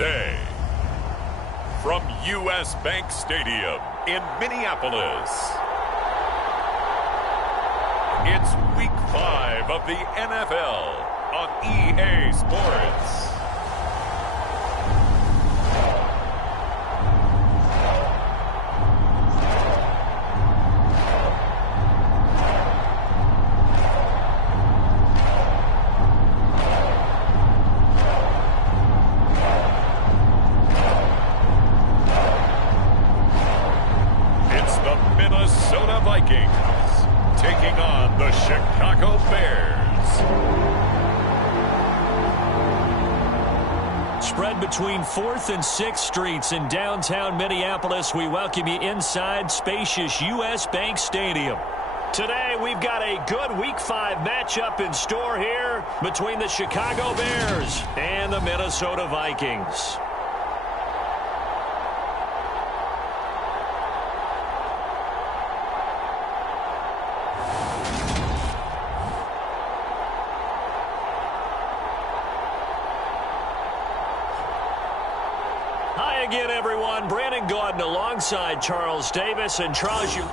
today. From U.S. Bank Stadium in Minneapolis, it's Week 5 of the NFL on EA Sports. Taking on the Chicago Bears. Spread between 4th and 6th Streets in downtown Minneapolis. We welcome you inside spacious U.S. Bank Stadium. Today, we've got a good Week 5 matchup in store here between the Chicago Bears and the Minnesota Vikings. Hi again, everyone. Brandon Gaudin alongside Charles Davis. And Charles, you...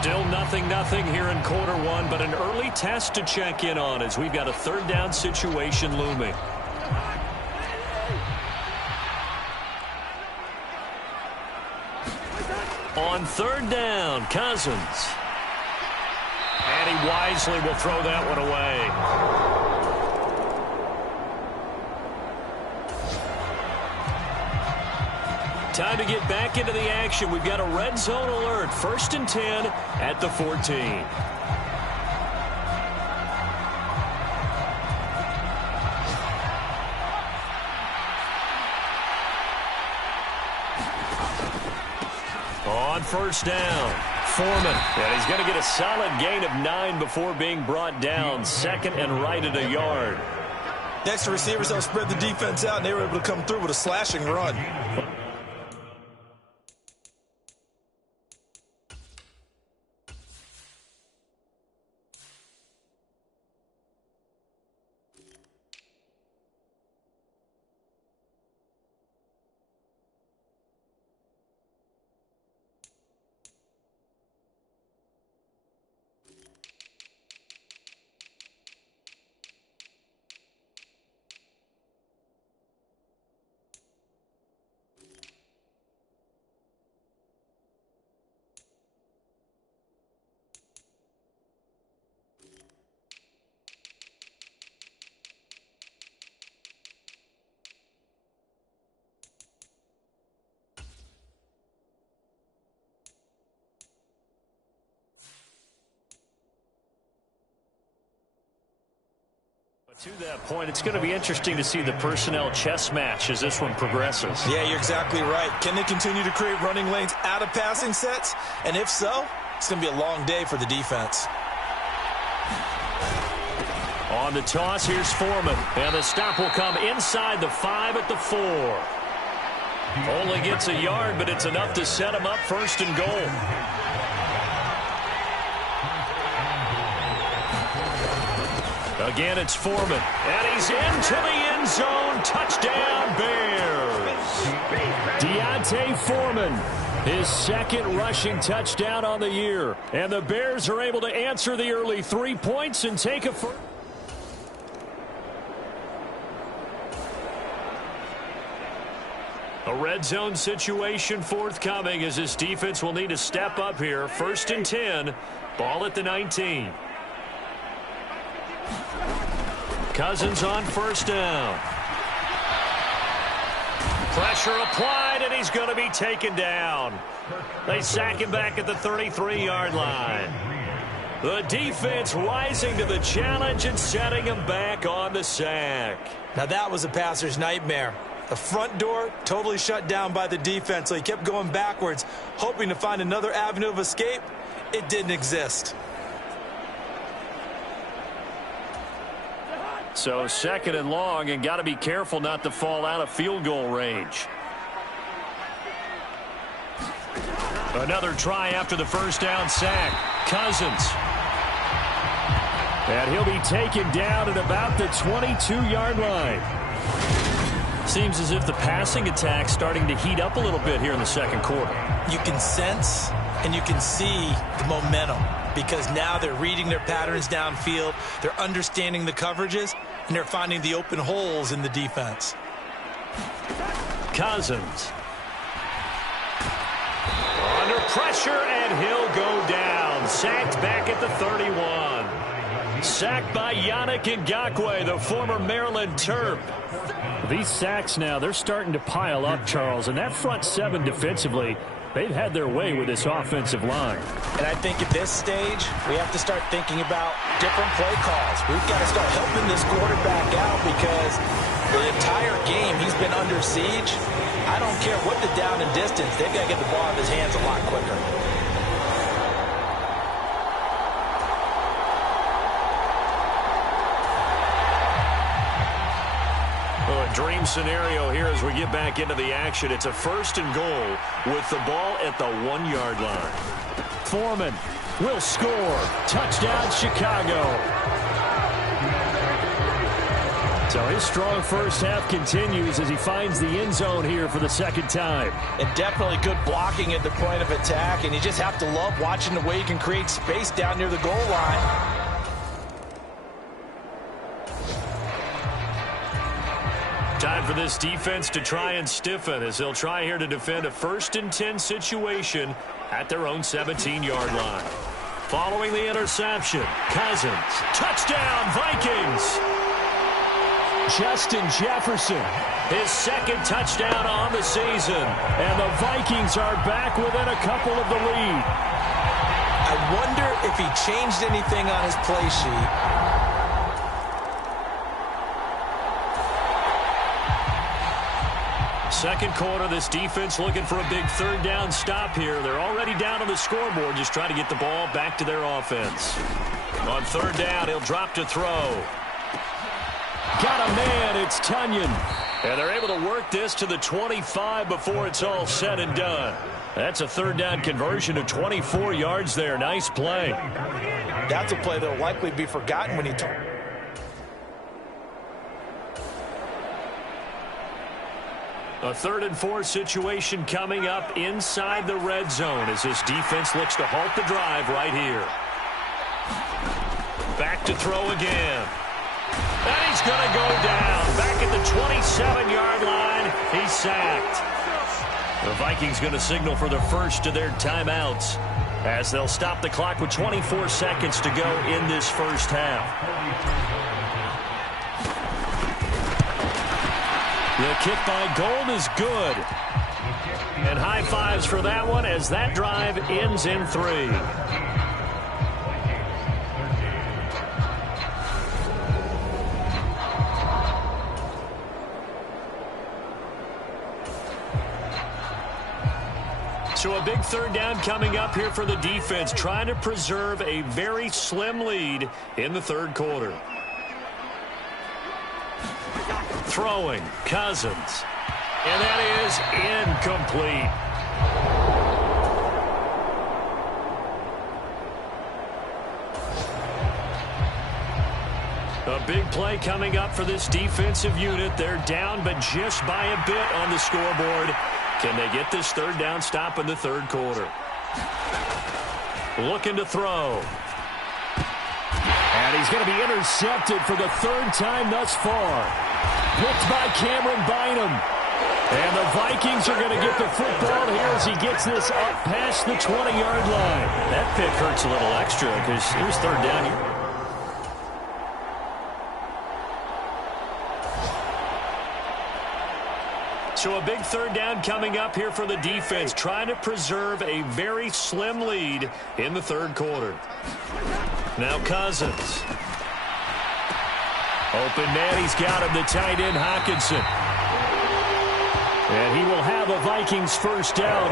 Still 0-0 here in quarter one, but an early test to check in on as we've got a third down situation looming. On third down, Cousins. And he wisely will throw that one away. Time to get back into the action. We've got a red zone alert. 1st and 10 at the 14. On 1st down, Foreman. And he's going to get a solid gain of 9 before being brought down. 2nd and right at a yard. Next, receivers help spread the defense out, and they were able to come through with a slashing run. To that point, it's going to be interesting to see the personnel chess match as this one progresses. Yeah, you're exactly right. Can they continue to create running lanes out of passing sets? And if so, it's going to be a long day for the defense. On the toss, here's Foreman. And the stop will come inside the 5 at the 4. Only gets a yard, but it's enough to set him up 1st and goal. Again, it's Foreman, and he's into the end zone. Touchdown, Bears. Deontay Foreman, his 2nd rushing touchdown on the year. And the Bears are able to answer the early 3 points and take a first. A red zone situation forthcoming as this defense will need to step up here. 1st and 10, ball at the 19. Cousins on 1st down. Pressure applied, and he's going to be taken down. They sack him back at the 33-yard line. The defense rising to the challenge and setting him back on the sack. Now that was a passer's nightmare. The front door totally shut down by the defense, so he kept going backwards, hoping to find another avenue of escape. It didn't exist. So 2nd and long, and got to be careful not to fall out of field goal range. Another try after the 1st down sack. Cousins. And he'll be taken down at about the 22-yard line. Seems as if the passing attack's starting to heat up a little bit here in the 2nd quarter. You can sense and you can see the momentum because now they're reading their patterns downfield, they're understanding the coverages, and they're finding the open holes in the defense. Cousins. Under pressure, and he'll go down. Sacked back at the 31. Sacked by Yannick Ngakoue, the former Maryland Terp. These sacks now, they're starting to pile up, Charles, and that front 7 defensively, they've had their way with this offensive line. And I think at this stage, we have to start thinking about different play calls. We've got to start helping this quarterback out because the entire game he's been under siege. I don't care what the down and distance, they've got to get the ball out of his hands a lot quicker. Dream scenario here as we get back into the action. It's a 1st and goal with the ball at the 1-yard line. Foreman will score. Touchdown, Chicago. So his strong first half continues as he finds the end zone here for the second time. And definitely good blocking at the point of attack, and you just have to love watching the way you can create space down near the goal line. Time for this defense to try and stiffen as they'll try here to defend a 1st and 10 situation at their own 17-yard line. Following the interception, Cousins, touchdown Vikings! Justin Jefferson, his 2nd touchdown on the season, and the Vikings are back within a couple of the lead. I wonder if he changed anything on his play sheet. Second quarter, this defense looking for a big 3rd down stop here. They're already down on the scoreboard, just trying to get the ball back to their offense. On 3rd down, he'll drop to throw. Got a man, it's Tunyon. And they're able to work this to the 25 before it's all said and done. That's a 3rd down conversion of 24 yards there. Nice play. That's a play that will likely be forgotten when he A 3rd and 4 situation coming up inside the red zone as this defense looks to halt the drive right here. Back to throw again. And he's going to go down. Back at the 27-yard line, he's sacked. The Vikings going to signal for the first of their timeouts as they'll stop the clock with 24 seconds to go in this first half. The kick by Gold is good. And high fives for that one as that drive ends in 3. So a big 3rd down coming up here for the defense, trying to preserve a very slim lead in the 3rd quarter. Throwing, Cousins. And that is incomplete. A big play coming up for this defensive unit. They're down, but just by a bit on the scoreboard. Can they get this 3rd down stop in the 3rd quarter? Looking to throw. And he's going to be intercepted for the 3rd time thus far. Picked by Cameron Bynum. And the Vikings are going to get the football here as he gets this up past the 20-yard line. That pick hurts a little extra because here's 3rd down here. So a big 3rd down coming up here for the defense, trying to preserve a very slim lead in the 3rd quarter. Now Cousins. Open man, he's got him, the tight end Hockenson. And he will have a Vikings first down.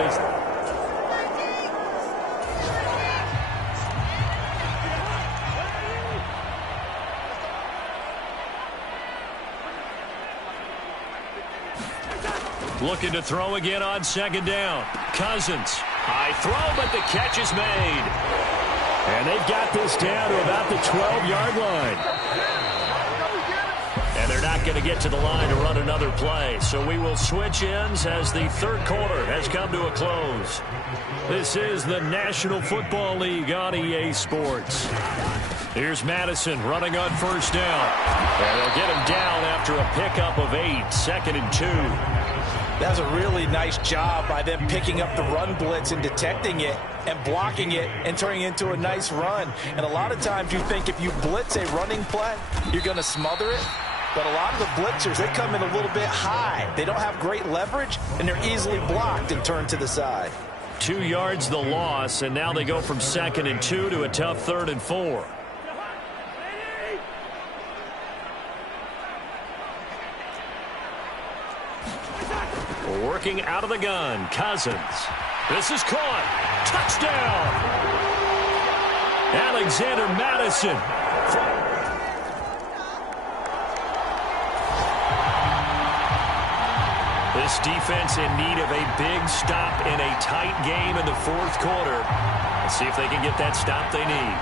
Looking to throw again on 2nd down. Cousins. High throw, but the catch is made. And they've got this down to about the 12-yard line. And they're not going to get to the line to run another play. So we will switch ends as the 3rd quarter has come to a close. This is the National Football League on EA Sports. Here's Madison running on 1st down. And they'll get him down after a pickup of 8, 2nd and 2. That's a really nice job by them picking up the run blitz and detecting it and blocking it and turning it into a nice run. And a lot of times you think if you blitz a running play, you're going to smother it. But a lot of the blitzers, they come in a little bit high. They don't have great leverage, and they're easily blocked and turned to the side. 2 yards the loss, and now they go from 2nd and 2 to a tough 3rd and 4. Working out of the gun, Cousins. This is caught. Touchdown! Alexander Madison. This defense in need of a big stop in a tight game in the 4th quarter. Let's see if they can get that stop they need.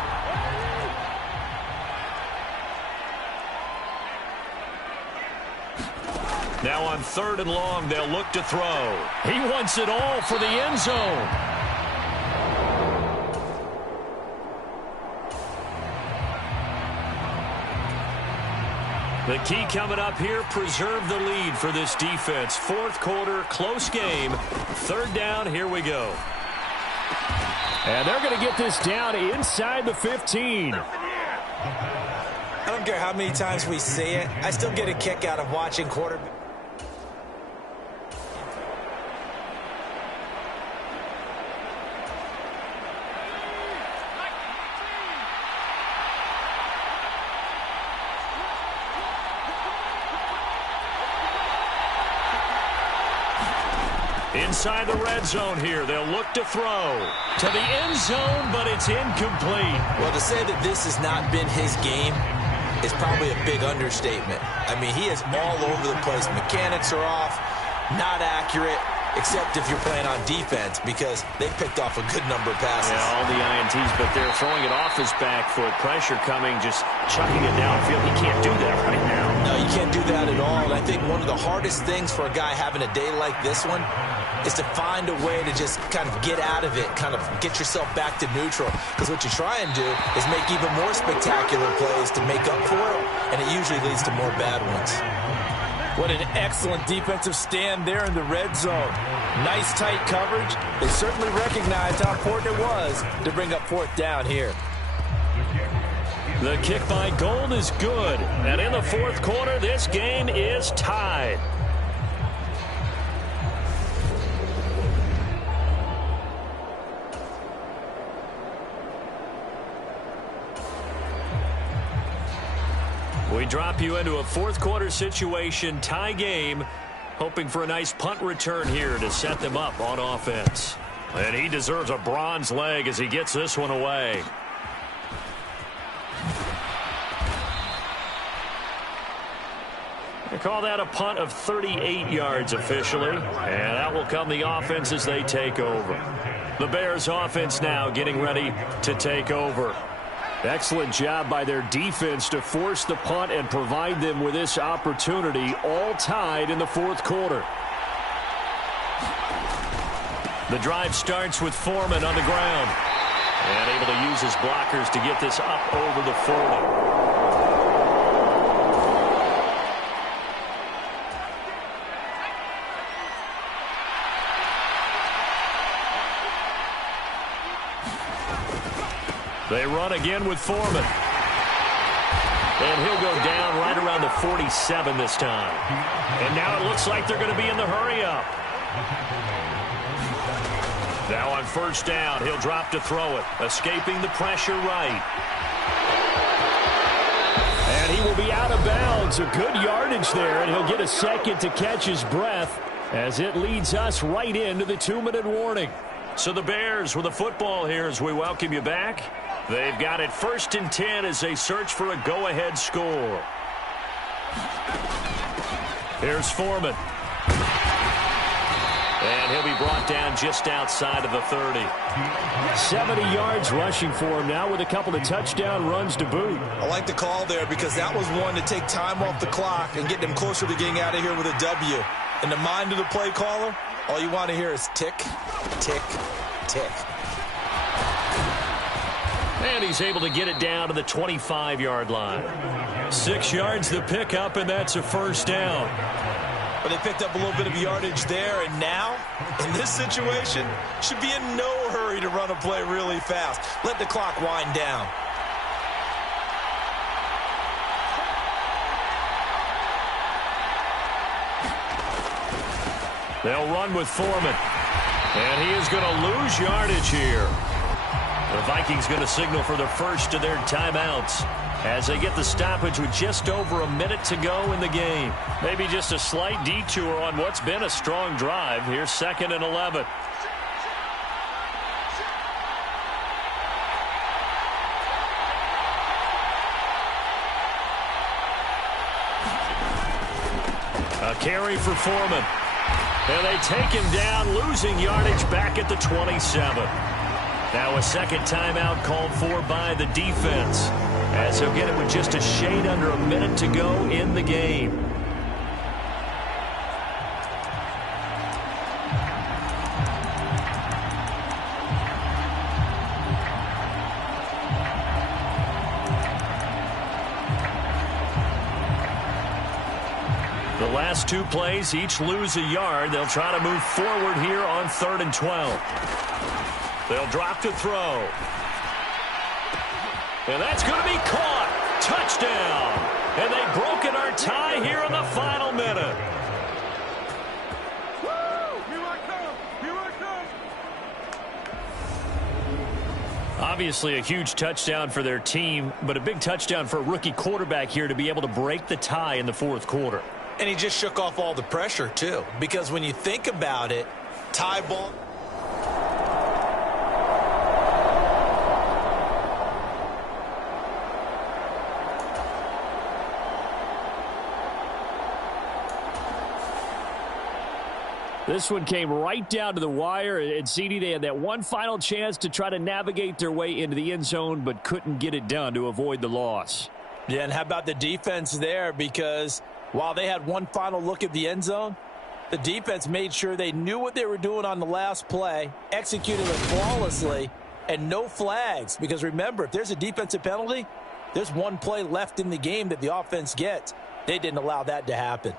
Now on 3rd and long, they'll look to throw. He wants it all for the end zone. The key coming up here, preserve the lead for this defense. 4th quarter, close game. 3rd down, here we go. And they're going to get this down inside the 15. I don't care how many times we see it. I still get a kick out of watching quarterback. Inside the red zone here, they'll look to throw to the end zone, but it's incomplete. Well, to say that this has not been his game is probably a big understatement. I mean, he is all over the place. Mechanics are off, not accurate, except if you're playing on defense, because they picked off a good number of passes. Yeah, all the INTs, but they're throwing it off his back foot. Pressure coming, just chucking it downfield. He can't do that right now. No, you can't do that at all. And I think one of the hardest things for a guy having a day like this one is to find a way to just kind of get out of it, kind of get yourself back to neutral. Because what you try and do is make even more spectacular plays to make up for it, and it usually leads to more bad ones. What an excellent defensive stand there in the red zone. Nice tight coverage. They certainly recognized how important it was to bring up 4th down here. The kick by Gold is good. And in the 4th quarter, this game is tied. We drop you into a 4th quarter situation, tie game, hoping for a nice punt return here to set them up on offense. And he deserves a bronze leg as he gets this one away. They call that a punt of 38 yards officially, and that will come the offense as they take over. The Bears offense now getting ready to take over. Excellent job by their defense to force the punt and provide them with this opportunity, all tied in the 4th quarter. The drive starts with Foreman on the ground. And able to use his blockers to get this up over the 40. They run again with Foreman. And he'll go down right around the 47 this time. And now it looks like they're going to be in the hurry-up. Now on 1st down, he'll drop to throw it, escaping the pressure right. And he will be out of bounds. A good yardage there, and he'll get a second to catch his breath as it leads us right into the 2-minute warning. So the Bears with the football here as we welcome you back. They've got it 1st and 10 as they search for a go-ahead score. Here's Foreman. And he'll be brought down just outside of the 30. 70 yards rushing for him now with a couple of touchdown runs to boot. I like the call there because that was one to take time off the clock and get them closer to getting out of here with a W. In the mind of the play caller, all you want to hear is tick, tick, tick. And he's able to get it down to the 25-yard line. 6 yards the pickup, and that's a 1st down. But they picked up a little bit of yardage there, and now, in this situation, should be in no hurry to run a play really fast. Let the clock wind down. They'll run with Foreman. And he is going to lose yardage here. The Vikings going to signal for the first of their timeouts as they get the stoppage with just over a minute to go in the game. Maybe just a slight detour on what's been a strong drive. Here's 2nd and 11. A carry for Foreman. And they take him down, losing yardage back at the 27. Now a second timeout called for by the defense, as he'll get it with just a shade under a minute to go in the game. The last two plays each lose a yard. They'll try to move forward here on 3rd and 12. They'll drop to throw. And that's going to be caught. Touchdown. And they've broken our tie here in the final minute. Obviously a huge touchdown for their team, but a big touchdown for a rookie quarterback here to be able to break the tie in the 4th quarter. And he just shook off all the pressure, too, because when you think about it, tie ball. This one came right down to the wire, and CD, they had that one final chance to try to navigate their way into the end zone, but couldn't get it done to avoid the loss. Yeah, and how about the defense there? Because while they had one final look at the end zone, the defense made sure they knew what they were doing on the last play, executed it flawlessly, and no flags. Because remember, if there's a defensive penalty, there's one play left in the game that the offense gets. They didn't allow that to happen.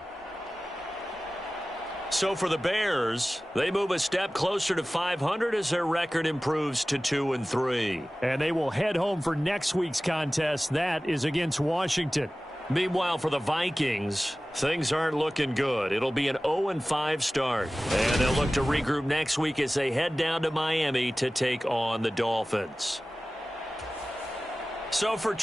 So for the Bears, they move a step closer to 500 as their record improves to 2-3. And they will head home for next week's contest. That is against Washington. Meanwhile, for the Vikings, things aren't looking good. It'll be an 0-5 start. And they'll look to regroup next week as they head down to Miami to take on the Dolphins. So for